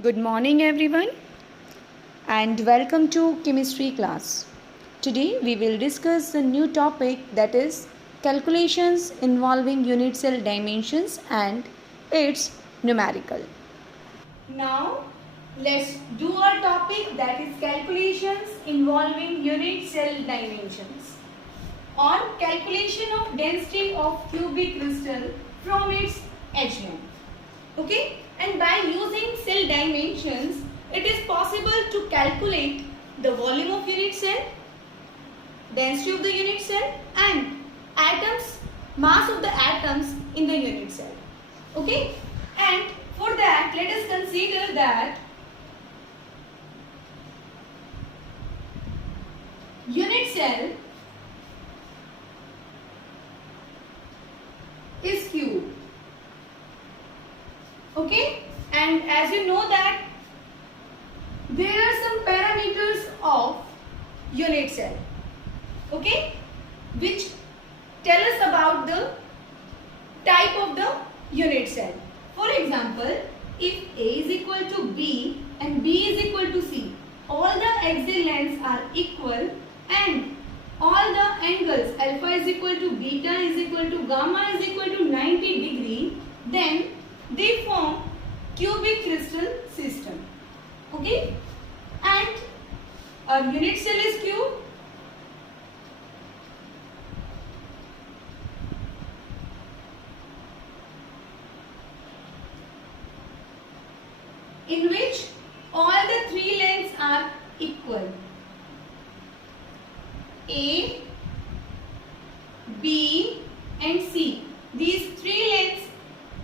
Good morning everyone and welcome to chemistry class. Today we will discuss a new topic, that is calculations involving unit cell dimensions and its numerical. Now let's do our topic, that is calculations involving unit cell dimensions or calculation of density of cubic crystal from its edge length. Okay, and by using cell dimensions it is possible to calculate the volume of unit cell, density of the unit cell and mass of the atoms in the unit cell. Okay, and for that let us consider that unit cell is cube. Okay, and as you know that there are some parameters of unit cell, okay, which tell us about the type of the unit cell. For example, if A is equal to B and B is equal to C, all the axial lengths are equal and all the angles alpha is equal to beta is equal to gamma is equal to 90 degree, then they form cubic crystal system. Okay, and our unit cell is cube. In which all the three lengths are equal. A, B and C. These three lengths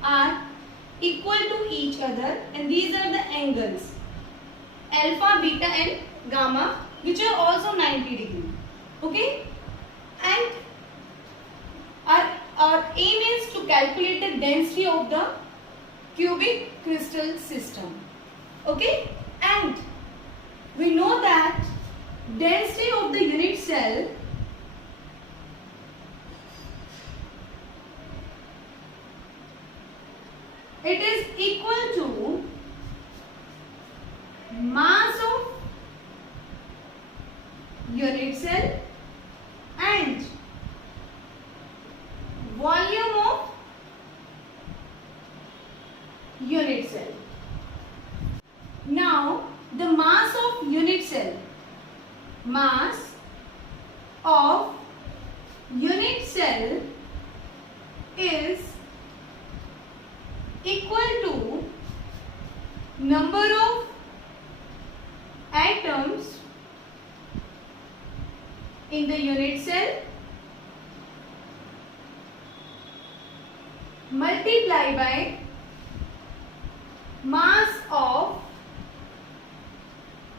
are equal to each other and these are the angles alpha, beta and gamma, which are also 90 degree. Okay, and our aim is to calculate the density of the cubic crystal system. Okay, and we know that density of the unit cell it is equal to mass of unit cell and volume of unit cell. Now the mass of unit cell, mass of unit cell is equal to number of atoms in the unit cell multiplied by mass of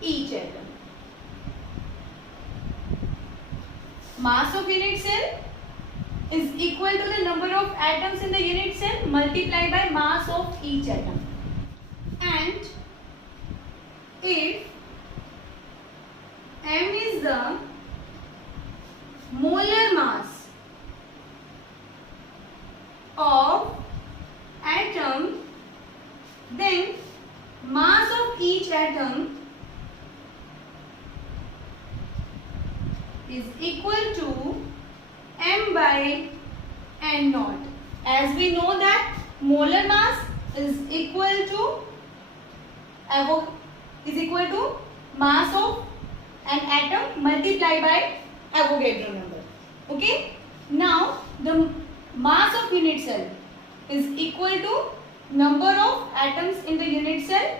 each atom. Mass of unit cell is equal to the number of atoms in the unit cell multiplied by mass of each atom. And if m is the molar mass of atom, then mass of each atom is equal to m by n naught. As we know that molar mass is equal to mass of an atom multiplied by Avogadro number. Okay, now the mass of unit cell is equal to number of atoms in the unit cell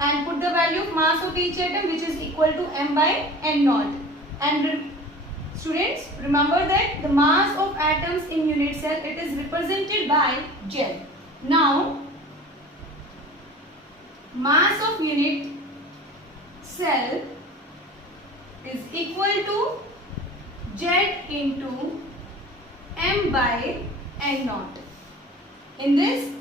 and put the value of mass of each atom, which is equal to m by n naught. And students, remember that the mass of atoms in unit cell, it is represented by Z. Now mass of unit cell is equal to Z into m by n naught. In this,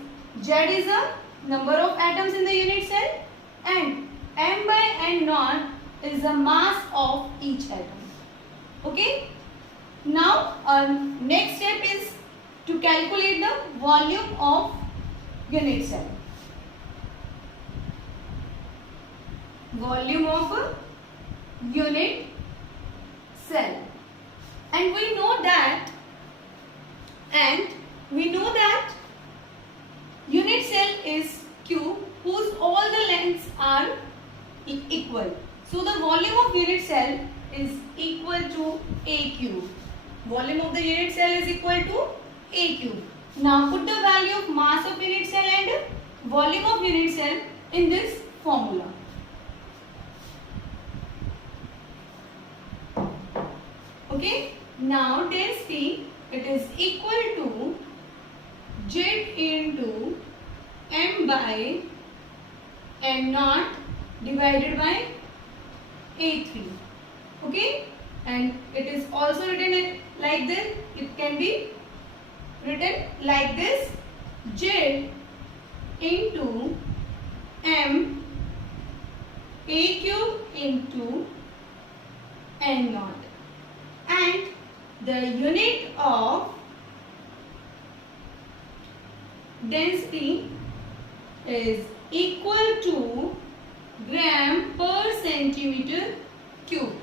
Z is a number of atoms in the unit cell and m by n naught is the mass of each atom. Okay, now our next step is to calculate the volume of unit cell. volume of a unit cell. And we know that unit cell is cube whose all the lengths are equal. So the volume of unit cell is equal to A cube. Volume of the unit cell is equal to A cube. Now put the value of mass of unit cell and volume of unit cell in this formula. Okay. Now density, it is equal to Z into M by N naught divided by A3. Okay. And it is also written like this. It can be written like this: Z into M A cube into N naught. And the unit of density is equal to gram per centimeter cube.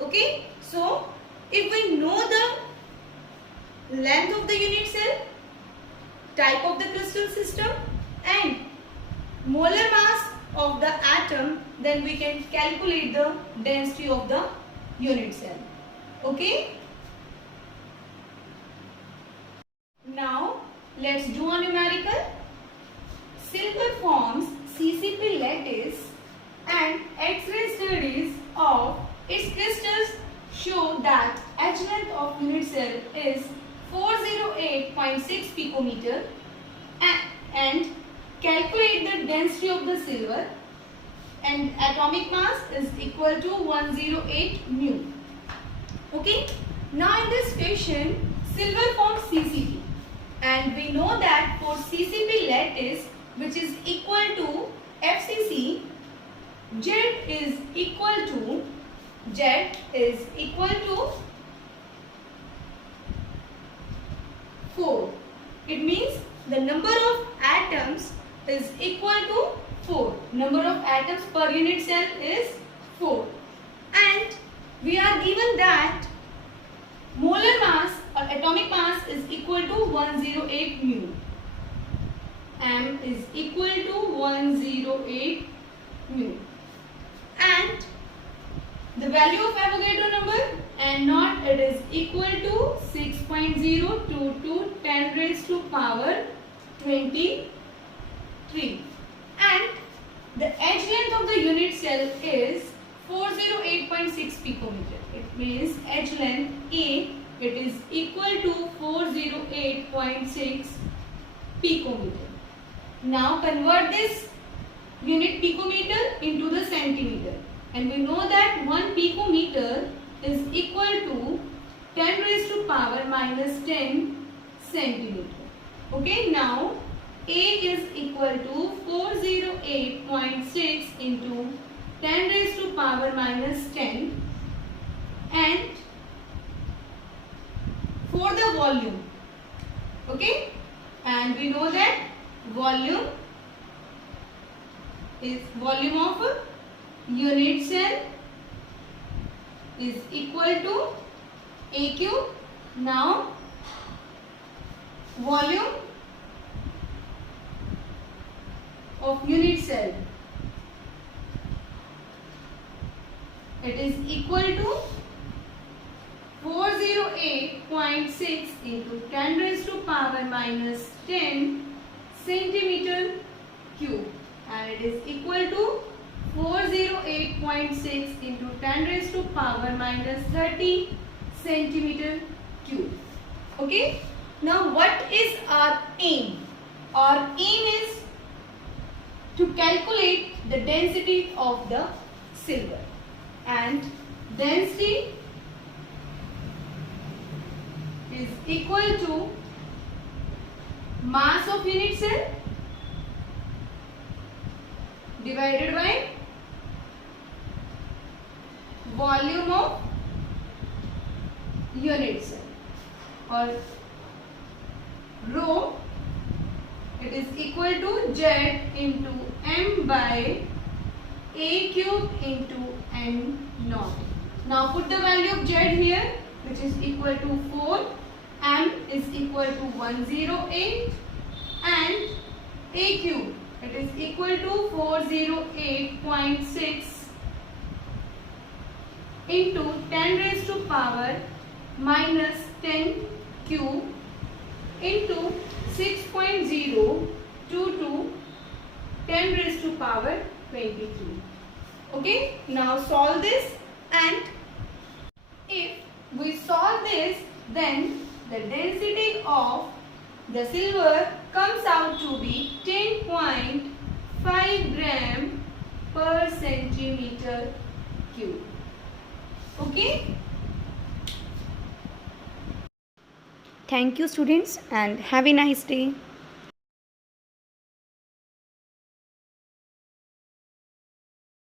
Okay, so if we know the length of the unit cell, type of the crystal system and molar mass of the atom, then we can calculate the density of the unit cell. Okay. Now let's do a numerical. Silver forms CCP lattice and X-ray studies of its crystals show that H length of unit cell is 408.6 picometer and calculate the density of the silver, and atomic mass is equal to 108 mu. Okay. Now in this question, silver forms CCP, and we know that for CCP lattice, which is equal to FCC, Z is equal to 4. It means the number of atoms is equal to 4. Number of atoms per unit cell is 4. And we are given that molar mass or atomic mass is equal to 108 mu. M is equal to 108 mu. And the value of Avogadro number N naught, it is equal to 6.022 10 raised to power 23. And the edge length of the unit cell is 408.6 picometer. It means edge length A, it is equal to 408.6 picometer. Now convert this unit picometer into the centimeter. And we know that 1 picometer is equal to 10 raised to power minus 10 centimeter. Okay, now A is equal to 408.6 into 10 raised to power minus 10, and for the volume, okay, and we know that volume is volume of a unit cell is equal to A cube. Now volume of unit cell, it is equal to 408.6 into 10 raised to power minus 10 centimeter cube, and it is equal to 408.6 into 10 raised to power minus 30 centimeter cube. Okay. Now what is our aim? Our aim is to calculate the density of the silver, and density is equal to mass of unit cell divided by volume of unit cell, or rho, it is equal to Z into M by A cube into N naught. Now put the value of Z here, which is equal to 4. M is equal to 108 and A cube, it is equal to 408.6 into 10 raised to power minus 10 cube into 6.022 10 raised to power 23. Okay, now solve this, and if we solve this, then the density of the silver comes out to be 10.5 gram per centimeter cube. Okay. Thank you students, and have a nice day.